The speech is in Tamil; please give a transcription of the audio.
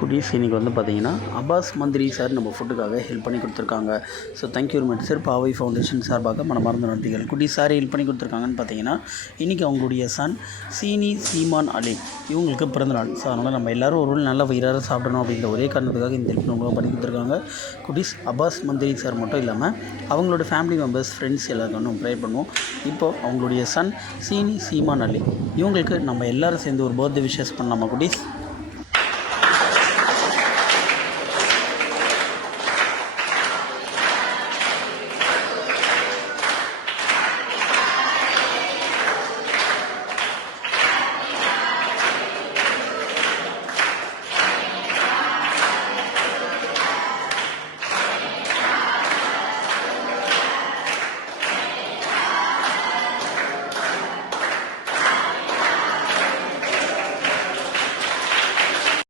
குட்டீஸ் இன்றைக்கி வந்து பார்த்தீங்கன்னா அப்பாஸ் மந்திரி சார் நம்ம ஃபுட்டுக்காக ஹெல்ப் பண்ணி கொடுத்துருக்காங்க. So thank you very much sir. பாவை ஃபவுண்டேஷன் சார்பாக மனமார்ந்த நன்றிகள். குட்டீஸ் சார் ஹெல்ப் பண்ணி கொடுத்துருக்காங்கன்னு பார்த்தீங்கன்னா இன்றைக்கி அவங்களுடைய சன் சீமான் அலி இவங்களுக்கு பிறந்தநாள். ஸோ அதனால் நம்ம எல்லோரும் ஒரு நல்ல வயிறார சாப்பிடணும் அப்படின்ற ஒரே காரணத்துக்காக இந்த ஹெல்ப் நம்ம பண்ணி கொடுத்துருக்காங்க. குட்டீஸ் அப்பாஸ் மந்திரி சார் மட்டும் இல்லாமல் அவங்களோட ஃபேமிலி மெம்பர்ஸ் ஃப்ரெண்ட்ஸ் எல்லாருக்கும் நம்ம ப்ரே பண்ணுவோம். இப்போது அவங்களுடைய சன் சீமான் அலி இவங்களுக்கு நம்ம எல்லோரும் சேர்ந்து ஒரு பர்த்டே விஷஸ் பண்ணலாமா குட்டீஸ்?